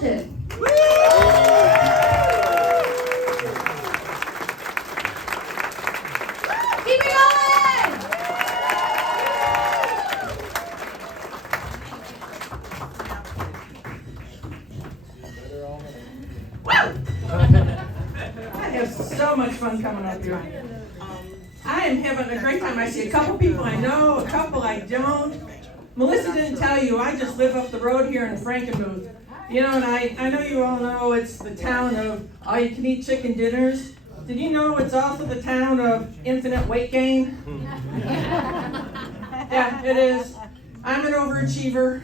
Walton. Keep it going! I have so much fun coming up here. I am having a great time. I see a couple people I know, a couple I don't. Melissa didn't tell you, I just live up the road here in Frankenmuth. You know, and I know you all know it's the town of all-you-can-eat chicken dinners. Did you know it's also the town of infinite weight gain? Yeah, it is. I'm an overachiever.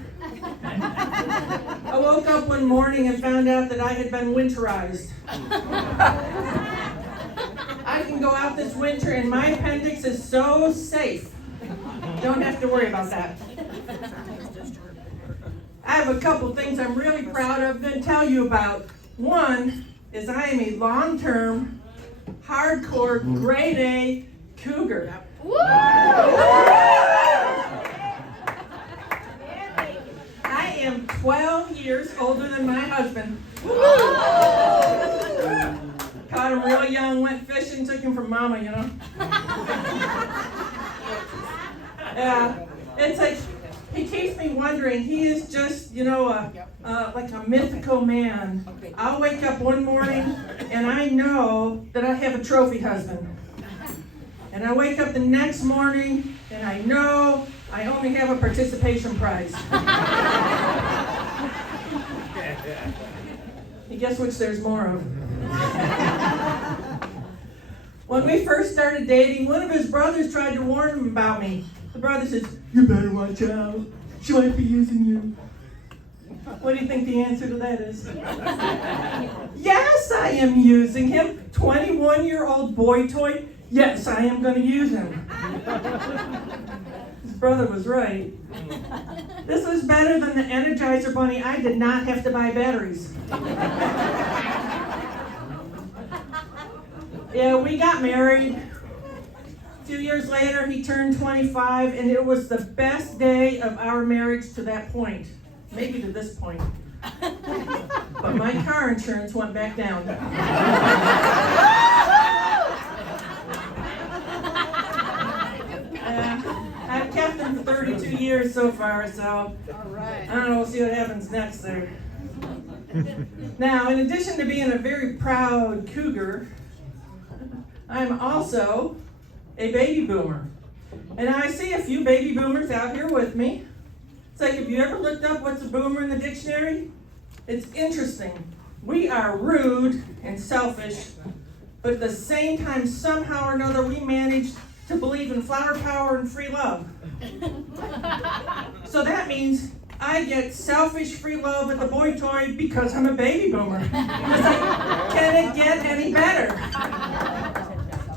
I woke up one morning and found out that I had been winterized. I can go out this winter and my appendix is so safe. Don't have to worry about that. I have a couple things I'm really proud of to tell you about. One is I am a long-term, hardcore, grade A cougar. I am 12 years older than my husband. Caught him real young, went fishing, took him from mama, you know. Yeah, it's like, he keeps me wondering, he is just, you know, like a mythical man. I'll wake up one morning and I know that I have a trophy husband. And I wake up the next morning and I know I only have a participation prize. You guess which there's more of. When we first started dating, one of his brothers tried to warn him about me. The brother says, "You better watch out. She might be using you." What do you think the answer to that is? Yes, I am using him. 21-year-old boy toy. Yes, I am going to use him. His brother was right. This was better than the Energizer Bunny. I did not have to buy batteries. Yeah, we got married. A few years later, he turned 25, and it was the best day of our marriage to that point. Maybe to this point. But my car insurance went back down. I've kept him for 32 years so far, so I don't know, we'll see what happens next there. Now, in addition to being a very proud cougar, I'm also a baby boomer. And I see a few baby boomers out here with me. It's like, have you ever looked up what's a boomer in the dictionary? It's interesting. We are rude and selfish, but at the same time, somehow or another, we manage to believe in flower power and free love. So that means I get selfish free love at the boy toy because I'm a baby boomer. It's like, can it get any better?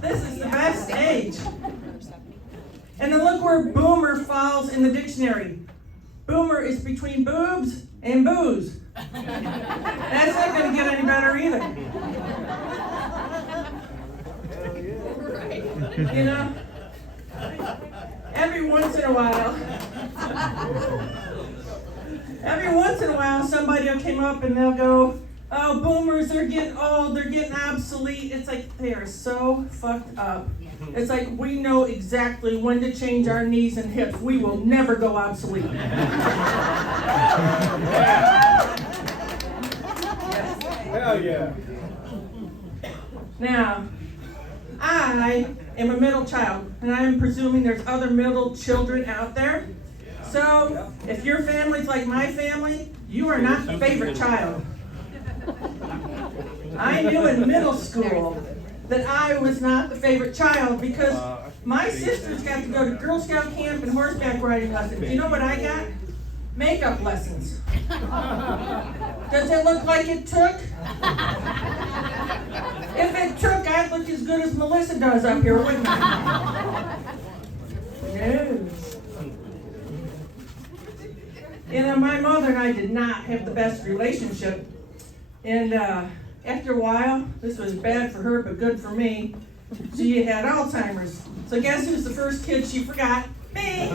This is the best age. And then look where boomer falls in the dictionary. Boomer is between boobs and booze. That's not going to get any better either. You know? Every once in a while, somebody will come up and they'll go, "Oh, boomers, they're getting old, they're getting obsolete." It's like, they are so fucked up. It's like, we know exactly when to change our knees and hips. We will never go obsolete. Hell yeah. Now, I am a middle child, and I am presuming there's other middle children out there. So, if your family's like my family, you are not the favorite child. I knew in middle school that I was not the favorite child because my sisters got to go to Girl Scout camp and horseback riding lessons. You know what I got? Makeup lessons. Does it look like it took? If it took, I'd look as good as Melissa does up here, wouldn't I? No. You know, my mother and I did not have the best relationship. And after a while, this was bad for her, but good for me. She had Alzheimer's. So guess who's the first kid she forgot? Me!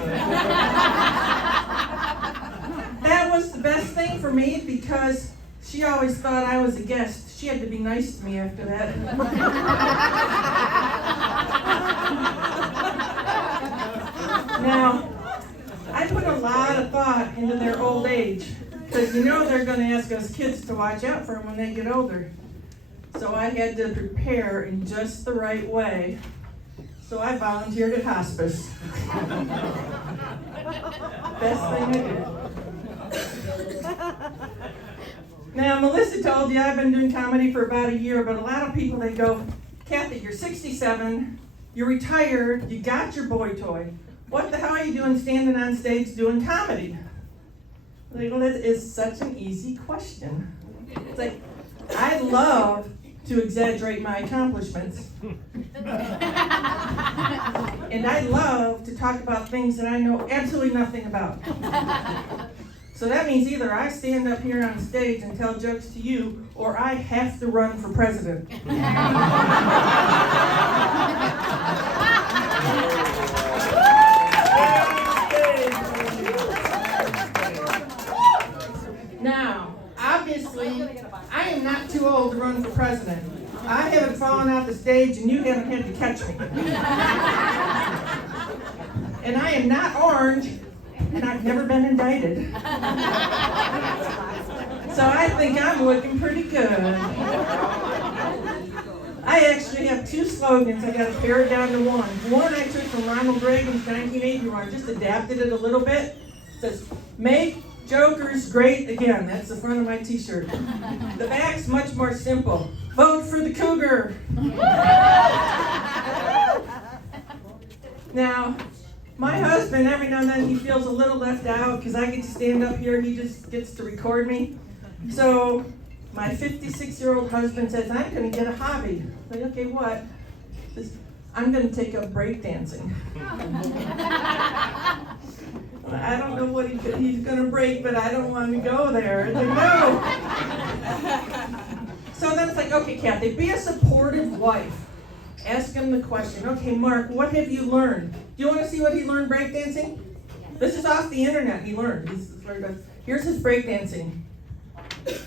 That was the best thing for me because she always thought I was a guest. She had to be nice to me after that. Now, I put a lot of thought into their old age, because they're going to ask us kids to watch out for them when they get older. So I had to prepare in just the right way. So I volunteered at hospice. Best thing I did. Now, Melissa told you I've been doing comedy for about a year, but a lot of people, they go, Kathy, you're 67, you're retired, you got your boy toy. What the hell are you doing standing on stage doing comedy? They go, that is such an easy question. It's like, I love to exaggerate my accomplishments. And I love to talk about things that I know absolutely nothing about. So that means either I stand up here on stage and tell jokes to you, or I have to run for president. Now, obviously, I am not too old to run for president. I haven't fallen off the stage and you haven't had to catch me. And I am not orange, and I've never been indicted. So I think I'm looking pretty good. I actually have two slogans. I got to pare it down to one. One I took from Ronald Reagan's 1981, just adapted it a little bit. It says, make jokers great again. That's the front of my t-shirt. The back's much more simple. Vote for the cougar. Now, my husband, every now and then, he feels a little left out because I get to stand up here. He just gets to record me. So my 56-year-old husband says, I'm going to get a hobby. I'm like, okay, what? He says, I'm going to take up breakdancing. I don't know what he's going to break, but I don't want to go there. It's like, no. So then it's like, okay, Kathy, be a supportive wife. Ask him the question. Okay, Mark, what have you learned? Do you want to see what he learned breakdancing? This is off the internet. He learned. Here's his breakdancing. It's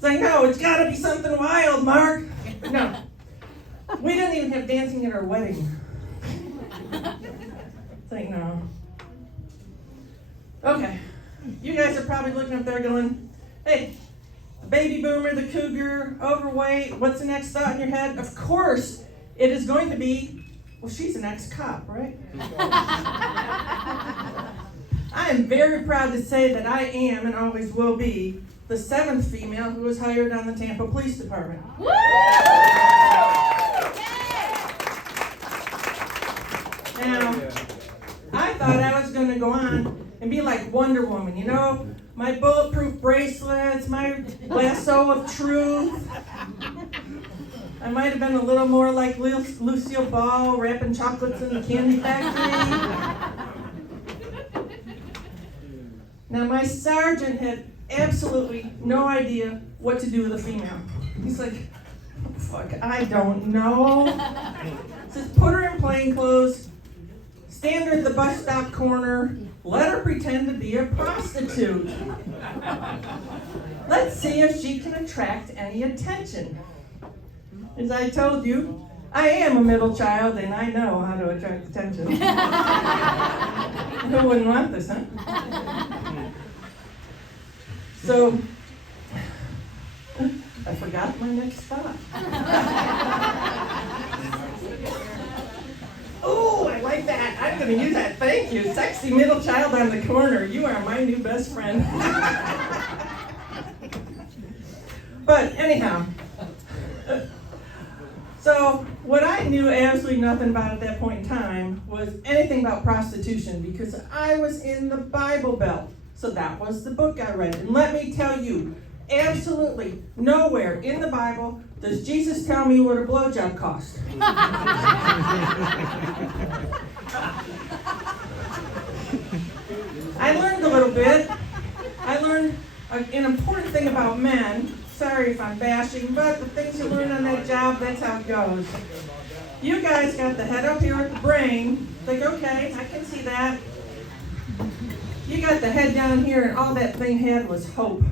like, no, it's got to be something wild, Mark. No. We didn't even have dancing at our wedding. It's like, no. Okay. You guys are probably looking up there going, hey, the baby boomer, the cougar, overweight, what's the next thought in your head? Of course, it is going to be, well, she's an ex-cop, right? I am very proud to say that I am, and always will be, the 7th female who was hired on the Tampa Police Department. Woo! Now, I thought I was going to go on and be like Wonder Woman, my bulletproof bracelets, my lasso of truth. I might have been a little more like Lucille Ball, wrapping chocolates in the candy factory. Now, my sergeant had absolutely no idea what to do with a female. He's like, oh, fuck, I don't know. He says, put her in plain clothes, stand her at the bus stop corner, let her pretend to be a prostitute. Let's see if she can attract any attention. As I told you, I am a middle child and I know how to attract attention. Who wouldn't want this, huh? So, I forgot my next thought. Oh, I like that. I'm going to use that. Thank you. Sexy middle child on the corner. You are my new best friend. But anyhow, so what I knew absolutely nothing about at that point in time was anything about prostitution because I was in the Bible Belt. So that was the book I read. And let me tell you, absolutely nowhere in the Bible does Jesus tell me what a blowjob costs. I learned a little bit. I learned an important thing about men. Sorry if I'm bashing, but the things you learn on that job, that's how it goes. You guys got the head up here with the brain. Like, okay, I can see that. You got the head down here, and all that thing had was hope.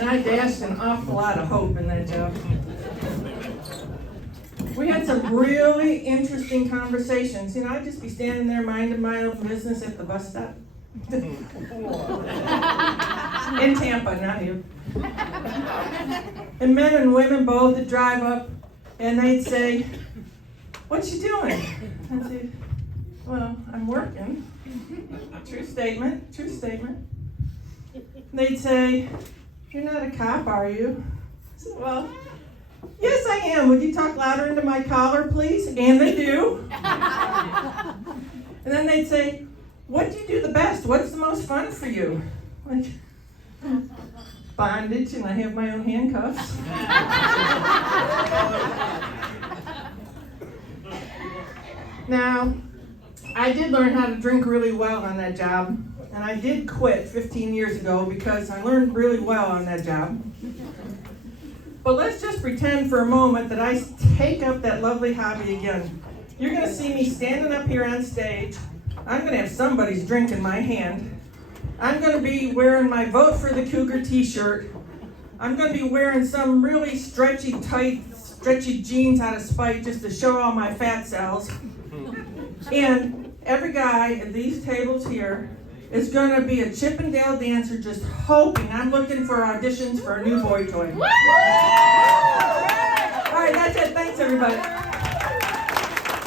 And I dashed an awful lot of hope in that job. We had some really interesting conversations. You know, I'd just be standing there minding my own business at the bus stop. In Tampa, not here. And men and women both would drive up, and they'd say, "What you doing?" I'd say, "Well, I'm working." True statement, true statement. They'd say, "You're not a cop, are you?" I said, "Well, yes, I am. Would you talk louder into my collar, please?" And they do. And then they'd say, "What do you do the best? What's the most fun for you?" Like, bondage, and I have my own handcuffs. Now, I did learn how to drink really well on that job, and I did quit 15 years ago because I learned really well on that job. But let's just pretend for a moment that I take up that lovely hobby again. You're going to see me standing up here on stage. I'm going to have somebody's drink in my hand. I'm going to be wearing my Vote for the Cougar t-shirt. I'm going to be wearing some really stretchy, tight, stretchy jeans out of spite just to show all my fat cells. And every guy at these tables here is going to be a Chippendale dancer just hoping I'm looking for auditions for a new boy toy. All right, that's it. Thanks, everybody.